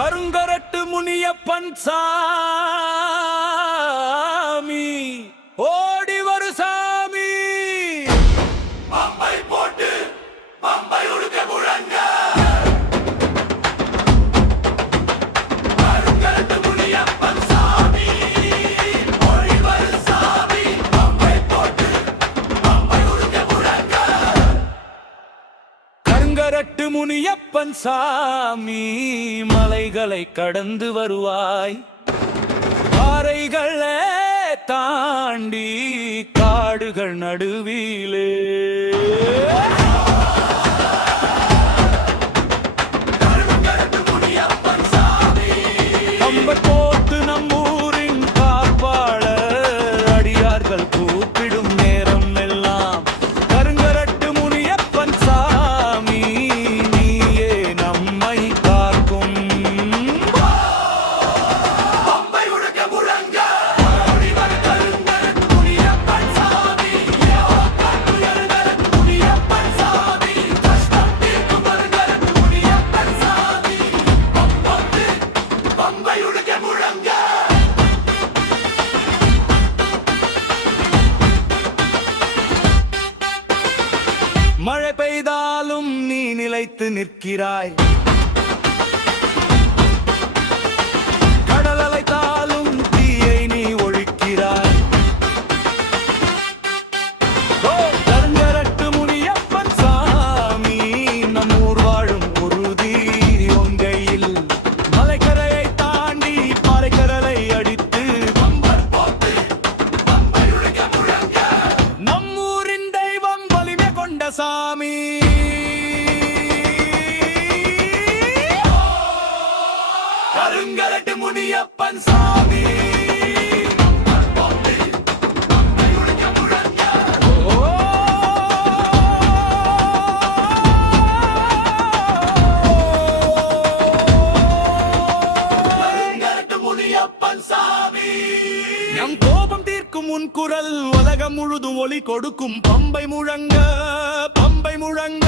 கருங்கரட்டு முனியப்பன் சாமி ஓடி வரு சாமி. பம்பை போட்டு பம்பை உடுக்க முழங்க. கருங்கரட்டு முனியப்பன் சாமி ஓடி வரு சாமி. பம்பை போட்டு பம்பை உடுக்க முழங்க. கருங்கரட்டு முனியப்பன் சாமி மலைகளை கடந்து வருவாய். பாறைகளை தாண்டி காடுகள் நடுவிலே பம்பை போட்டு நம்மூரின் காப்பாளர் அடியார்கள் கூப்பிடும் நேரம் எல்லாம் கருங்கரட்டு முனியப்பன் சாமி நீயே நம்மை காக்கும். பம்பை உடுக்க முழங்க. ஓடி வரு கருங்கரட்டு முனியப்பன் சாமி. கருங்கரட்டு முனியப்பன் சாமி. கஷ்டம் தீர்க்கும் கருங்கரட்டு முனியப்பன் சாமி. பம்பொத்து பம்பை உடுக்க முழங்க. மழை பெய்தாலும் நீ நிலைத்து நிற்கிறாய். கடல் அலைத்தாலும் தீயை நீ ஒழிக்கிறாய். ஓ கருங்கரட்டு முனியப்பன் சாமி நம்மூர் வாழும் உறுதி ஒங்கையில் மலைக்கரையை தாண்டி பாறைக்கரலை அடித்து பம்பர் போட்டு பம்பை உடுக்க முழங்க. நம்மூரின் தெய்வம் வலிமை கொண்ட சாமி. கருங்கரட்டு முனியப்பன் சாமி. பம்பர் போட்டு பம்பை உடுக்க முழங்க. கருங்கரட்டு முனியப்பன் சாமி. நம் கோபம் தீர்க்கும் உன் குரல் உலகம் முழுதும் ஒளி கொடுக்கும். பம்பை முழங்க பம்பை முழங்க.